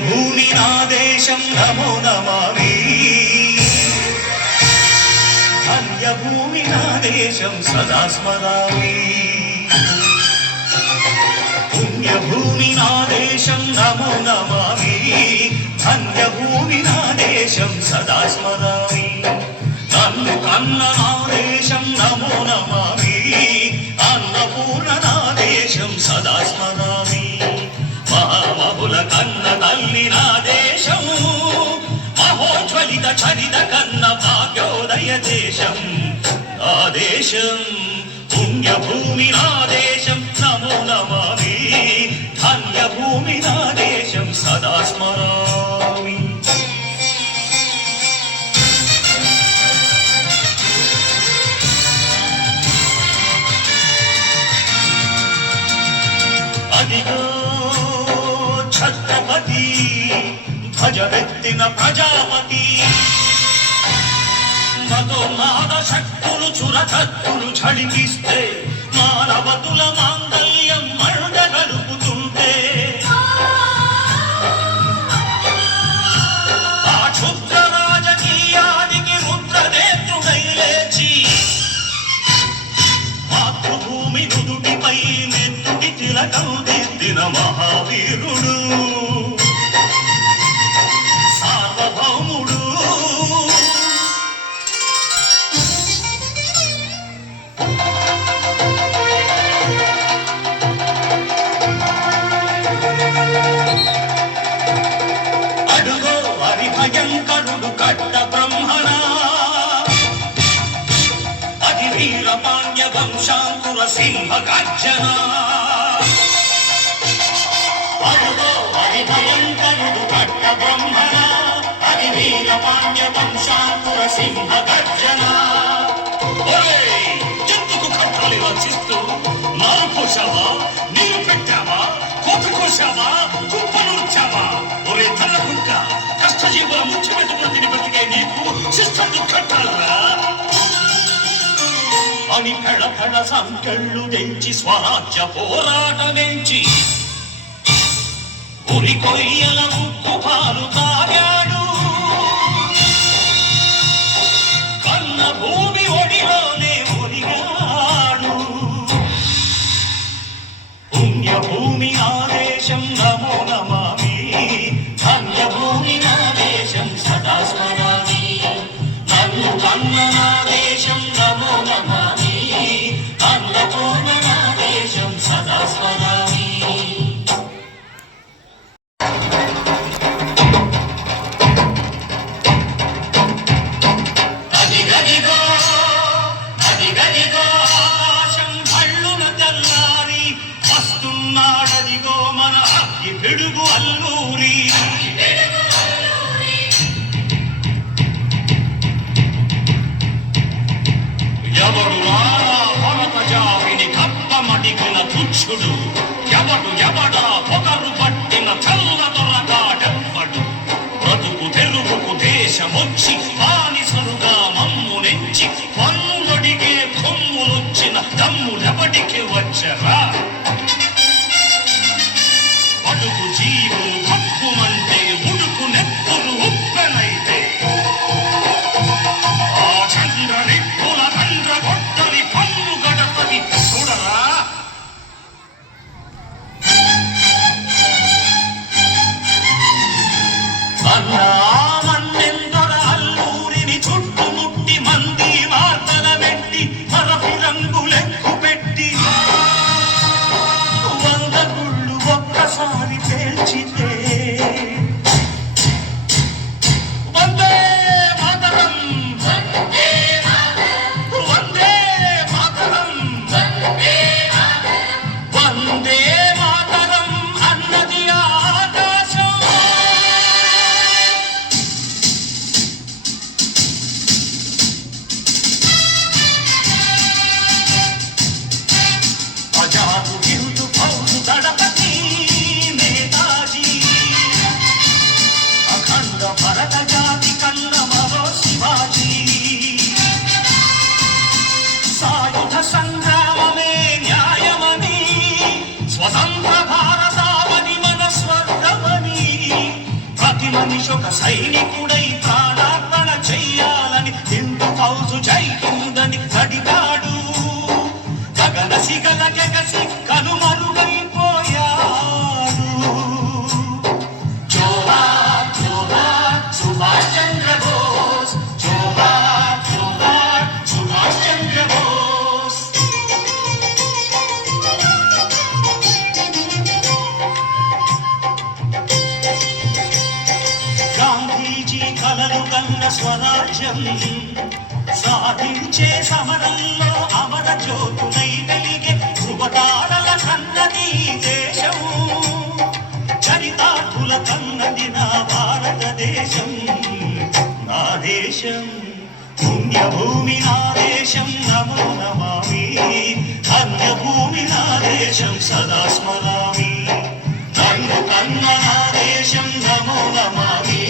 పుణ్యభూమి నా దేశం నమో నమామి ధన్యభూమి నా దేశం సదా స్మరామి పుణ్యభూమి నా దేశం నమో నమామి ధన్యభూమి నా దేశం సదా స్మరామి నన్ను కన్న నా దేశం నమో నమామి అన్నపూర్ణ నా దేశం సదా స్మరామి మహామహుల కన్న తల్లి నా దేశం మహోజ్వలిత చరిత కన్న భాగ్యోదయ దేశం నా దేశం పుణ్యభూమి నా దేశం నమో నమామి ధన్యభూమి నా దేశం సదా స్మరామి అదిగో ఛత్రపతి ధ్వజమెత్తిన ప్రజాపతి మదోన్మాద శక్తులు చురకత్తులు ఝళిపిస్తే మానవతుల మాంగళ్యం మరుగలుపుతుంటే ఆ క్షుద్ర రాజకీయానికి రుద్రనేత్రుడై లేచి మాతృభూమి నుదుటిపై నెత్తుడి తిలకం దిద్దిన మహావీరుడు సార్వభౌముడు అడుగో హరిభయంకరుడు కట్ట బ్రహ్మణ అది వీరపాండ్య వంశాంకుర సింహ గర్జన అడుగో హరిభయంకరుడు కట్ట బ్రహ్మణ అది వీరపాండ్య వంశాంకుర సింహ గర్జన ఎందుకు కట్టాలి రచిస్తూ నారు కోసావా నీరు పెట్టావా కోత కోసావా కుప్పనూర్చావా ఒరే తల్లకుంట కష్టజీవుల ముఖ్యమైన తిని బతికే నీకు శిస్తు కట్టాలరా అని కళ సంకెళ్ళు తెంచి స్వరాజ్య పోరాటమెంచి ఉరి కొయ్యల ముక్కు పాలు తాగాడు కన్న భూమి ఒడిలోనే ఒరిగాడు పుణ్యభూమి నా దేశం నమో నమామి ధన్యభూమి నా దేశం సదా స్మరామి నన్ను కన్న నా దేశం నమో నమామి అన్నపూర్ణ నా దేశం సదా స్మరామి అదిగదిగో ఆకాశం భళ్ళున తెల్లారి వస్తున్నాడదిగో మన అగ్గి పిడుగు అల్లూరి ఎవడు రారా భరత జాతిని కప్పమడిగిన తుచ్చుడు ఎవడా పొగరు పట్టిన చల్ల దొరగాడెవ్వడు బ్రతుకు తెరువుకు దేశమొచ్చి బానిసలుగా మమ్ము నెంచి పన్నులడిగే కొమ్ములొచ్చిన దమ్ములెవడికి వచ్చరా అడుగు జీవులు భక్కుమంటే ఉడుకు నెప్పులు ఉప్పెనైతే ఆ చంద్ర నిప్పుల తండ్ర గొడ్డలి పన్ను గడపది చూడరా మన్నెందర అల్లూరిని చుట్టుముట్టి మంది వార్తల పెట్టి మరపి రంగులెక్కు పెట్టి ఒక సైనికుడై ప్రాణార్పణ చెయ్యాలని హిందూ ఫౌజు జై హిందని అడిగాడు. గగన సిగల గెగసి కనుమరుగైపోయాడు. జోహార్ జోహార్ సుభాష్ చంద్ర బోస్, జోహార్ జోహార్ సుభాష్ చంద్ర బోస్. గాంధీజీ కలలు కన్న స్వరాజ్యం సాధించే సమరంలో అమర జ్యోతులై వెలిగే ధృవతారల కన్నది దేశం. చరితార్థుల కన్నది నా భారతదేశం. నా దేశం పుణ్యభూమి, నా దేశం నమో నమామి. ధన్యభూమి నా దేశం సదా స్మరామి. నన్ను కన్న నా దేశం నమో నమామి.